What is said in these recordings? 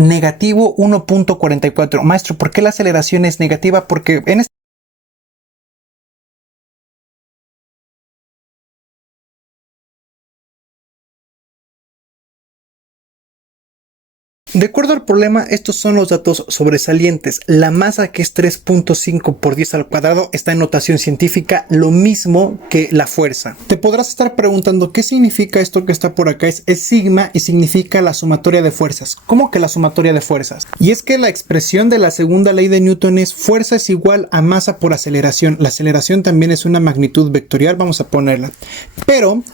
negativo 1.44. Maestro, ¿por qué la aceleración es negativa? Porque en de acuerdo al problema, estos son los datos sobresalientes. La masa, que es 3.5 por 10 al cuadrado, está en notación científica, lo mismo que la fuerza. Te podrás estar preguntando, ¿qué significa esto que está por acá? Es sigma y significa la sumatoria de fuerzas. ¿Cómo que la sumatoria de fuerzas? Y es que la expresión de la segunda ley de Newton es fuerza es igual a masa por aceleración. La aceleración también es una magnitud vectorial, vamos a ponerla. Pero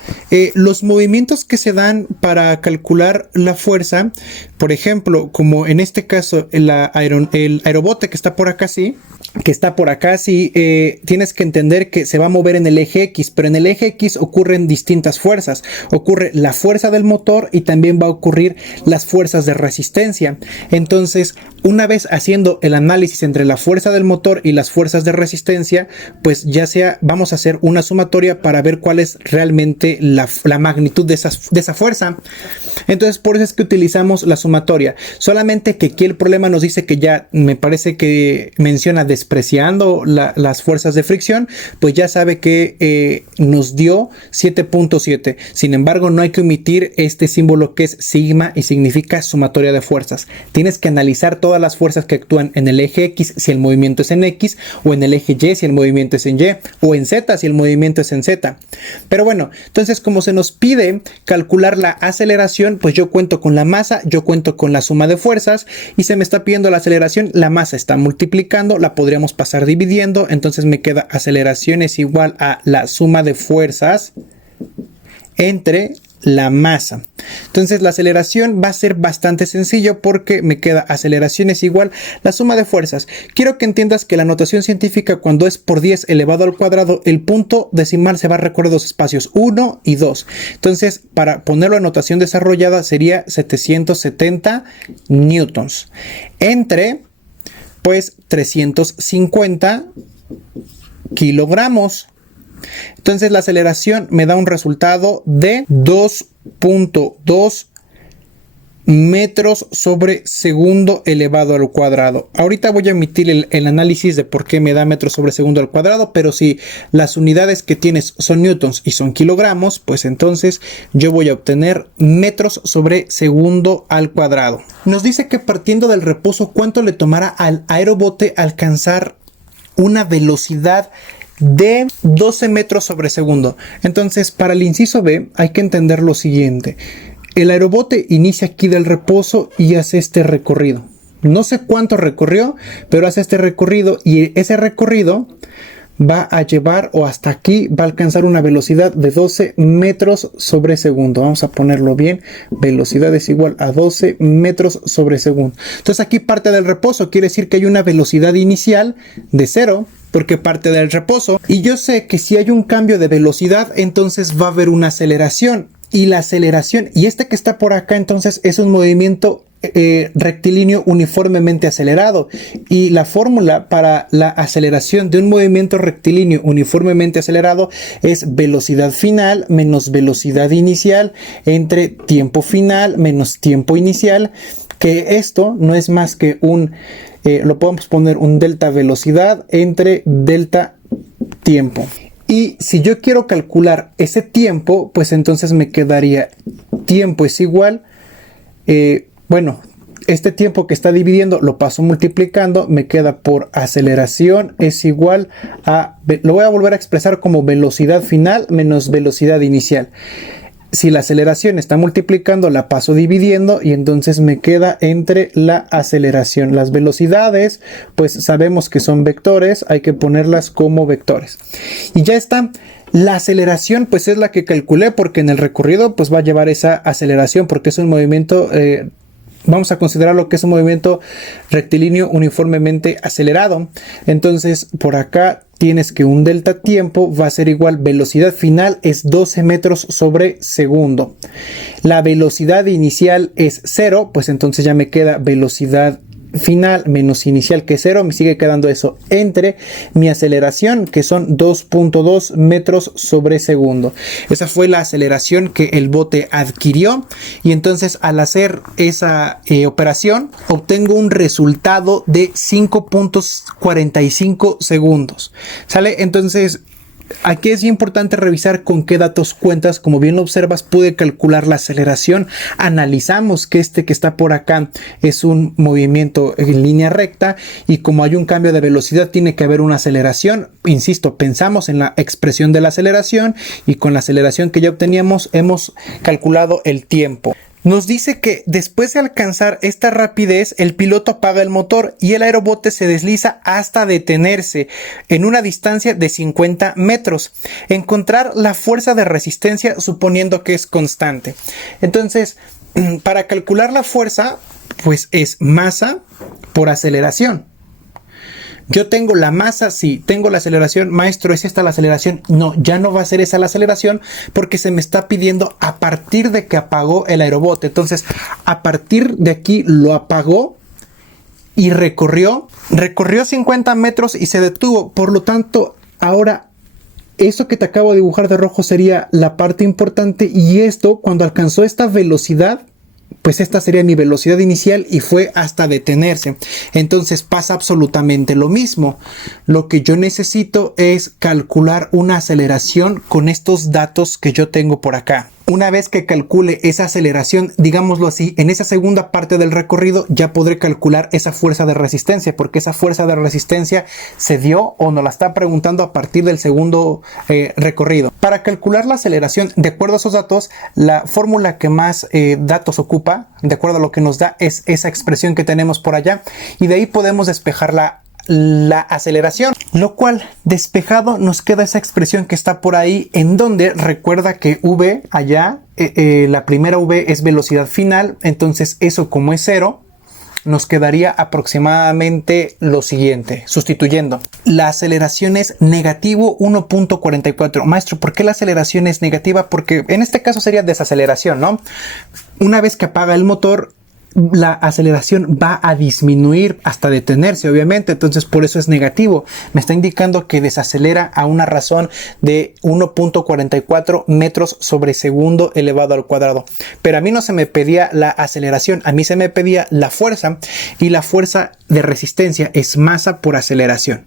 los movimientos que se dan para calcular la fuerza, por ejemplo, como en este caso el aerobote que está por acá, tienes que entender que se va a mover en el eje X, pero en el eje X ocurren distintas fuerzas. Ocurre la fuerza del motor y también va a ocurrir las fuerzas de resistencia. Entonces, una vez haciendo el análisis entre la fuerza del motor y las fuerzas de resistencia, pues vamos a hacer una sumatoria para ver cuál es realmente la magnitud de esa fuerza. Entonces, por eso es que utilizamos la sumatoria. Solamente que aquí el problema nos dice que ya, me parece que menciona despreciando las fuerzas de fricción, pues ya sabe que nos dio 7.7. Sin embargo, no hay que omitir este símbolo que es sigma y significa sumatoria de fuerzas. Tienes que analizar todas las fuerzas que actúan en el eje X si el movimiento es en X, o en el eje Y si el movimiento es en Y, o en Z si el movimiento es en Z. Pero bueno, entonces como se nos pide calcular la aceleración, pues yo cuento con la masa, yo cuento con la suma de fuerzas, y se me está pidiendo la aceleración. La masa está multiplicando, la podríamos pasar dividiendo, entonces me queda aceleración es igual a la suma de fuerzas entre la masa. Entonces la aceleración va a ser bastante sencillo porque me queda aceleración es igual la suma de fuerzas. Quiero que entiendas que la notación científica, cuando es por 10 elevado al cuadrado, el punto decimal se va a recorrer dos espacios, 1 y 2. Entonces, para ponerlo en notación desarrollada, sería 770 newtons entre, pues, 350 kilogramos. Entonces la aceleración me da un resultado de 2.2 metros sobre segundo elevado al cuadrado. Ahorita voy a emitir el análisis de por qué me da metros sobre segundo al cuadrado, pero si las unidades que tienes son newtons y son kilogramos, pues entonces yo voy a obtener metros sobre segundo al cuadrado. Nos dice que partiendo del reposo, ¿cuánto le tomará al aerobote alcanzar una velocidad de 12 metros sobre segundo? Entonces, para el inciso B hay que entender lo siguiente. El aerobote inicia aquí del reposo y hace este recorrido. No sé cuánto recorrió, pero hace este recorrido, y ese recorrido va a llevar, o hasta aquí va a alcanzar una velocidad de 12 metros sobre segundo. Vamos a ponerlo bien. Velocidad es igual a 12 metros sobre segundo. Entonces aquí parte del reposo. Quiere decir que hay una velocidad inicial de 0, porque parte del reposo. Y yo sé que si hay un cambio de velocidad, entonces va a haber una aceleración. Y la aceleración, y este que está por acá, entonces es un movimiento rectilíneo uniformemente acelerado, y la fórmula para la aceleración de un movimiento rectilíneo uniformemente acelerado es velocidad final menos velocidad inicial entre tiempo final menos tiempo inicial, que esto no es más que lo podemos poner un delta velocidad entre delta tiempo. Y si yo quiero calcular ese tiempo, pues entonces me quedaría tiempo es igual, este tiempo que está dividiendo lo paso multiplicando, me queda por aceleración es igual a, lo voy a volver a expresar como velocidad final menos velocidad inicial. Si la aceleración está multiplicando, la paso dividiendo, y entonces me queda entre la aceleración. Las velocidades, pues sabemos que son vectores, hay que ponerlas como vectores. Y ya está. La aceleración, pues es la que calculé, porque en el recorrido pues va a llevar esa aceleración, porque es un movimiento, vamos a considerarlo que es un movimiento rectilíneo uniformemente acelerado. Entonces por acá tienes que un delta tiempo va a ser igual, velocidad final es 12 metros sobre segundo. La velocidad inicial es 0, pues entonces ya me queda velocidad final menos inicial, que es 0, me sigue quedando eso entre mi aceleración, que son 2.2 metros sobre segundo. Esa fue la aceleración que el bote adquirió, y entonces al hacer esa operación obtengo un resultado de 5.45 segundos. ¿Sale? Entonces aquí es importante revisar con qué datos cuentas. Como bien lo observas, pude calcular la aceleración. Analizamos que este que está por acá es un movimiento en línea recta, y como hay un cambio de velocidad tiene que haber una aceleración. Insisto, pensamos en la expresión de la aceleración, y con la aceleración que ya obteníamos hemos calculado el tiempo. Nos dice que después de alcanzar esta rapidez, el piloto apaga el motor y el aerobote se desliza hasta detenerse en una distancia de 50 metros. Encontrar la fuerza de resistencia suponiendo que es constante. Entonces, para calcular la fuerza, pues es masa por aceleración. Yo tengo la masa, sí, tengo la aceleración. Maestro, ¿es esta la aceleración? No, ya no va a ser esa la aceleración, porque se me está pidiendo a partir de que apagó el aerobote. Entonces, a partir de aquí lo apagó y recorrió 50 metros y se detuvo. Por lo tanto, ahora eso que te acabo de dibujar de rojo sería la parte importante, y esto, cuando alcanzó esta velocidad, pues esta sería mi velocidad inicial y fue hasta detenerse. Entonces pasa absolutamente lo mismo. Lo que yo necesito es calcular una aceleración con estos datos que yo tengo por acá. Una vez que calcule esa aceleración, digámoslo así, en esa segunda parte del recorrido ya podré calcular esa fuerza de resistencia, porque esa fuerza de resistencia se dio o nos la está preguntando a partir del segundo recorrido. Para calcular la aceleración, de acuerdo a esos datos, la fórmula que más datos ocupa, de acuerdo a lo que nos da, es esa expresión que tenemos por allá, y de ahí podemos despejar la aceleración, lo cual despejado nos queda esa expresión que está por ahí, en donde recuerda que v allá, la primera v es velocidad final. Entonces eso, como es 0, nos quedaría aproximadamente lo siguiente, sustituyendo. La aceleración es negativo 1.44. Maestro, ¿por qué la aceleración es negativa? Porque en este caso sería desaceleración, ¿no? Una vez que apaga el motor, la aceleración va a disminuir hasta detenerse, obviamente. Entonces por eso es negativo. Me está indicando que desacelera a una razón de 1.44 metros sobre segundo elevado al cuadrado. Pero a mí no se me pedía la aceleración, a mí se me pedía la fuerza, y la fuerza de resistencia es masa por aceleración.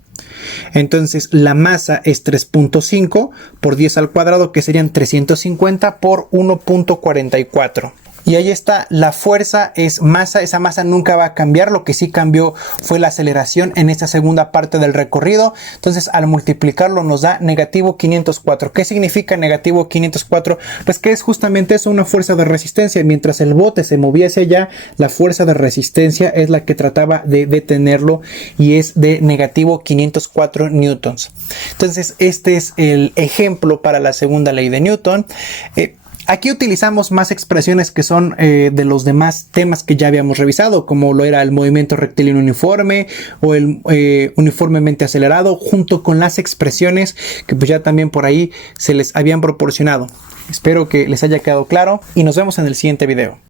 Entonces la masa es 3.5 por 10 al cuadrado, que serían 350 por 1.44. Y ahí está, la fuerza es masa, esa masa nunca va a cambiar. Lo que sí cambió fue la aceleración en esta segunda parte del recorrido. Entonces al multiplicarlo nos da negativo 504. ¿Qué significa negativo 504? Pues que es justamente eso, una fuerza de resistencia. Mientras el bote se movía hacia allá, la fuerza de resistencia es la que trataba de detenerlo, y es de negativo 504 newtons. Entonces este es el ejemplo para la segunda ley de Newton. Aquí utilizamos más expresiones que son de los demás temas que ya habíamos revisado, como lo era el movimiento rectilíneo uniforme o el uniformemente acelerado, junto con las expresiones que pues ya también por ahí se les habían proporcionado. Espero que les haya quedado claro y nos vemos en el siguiente video.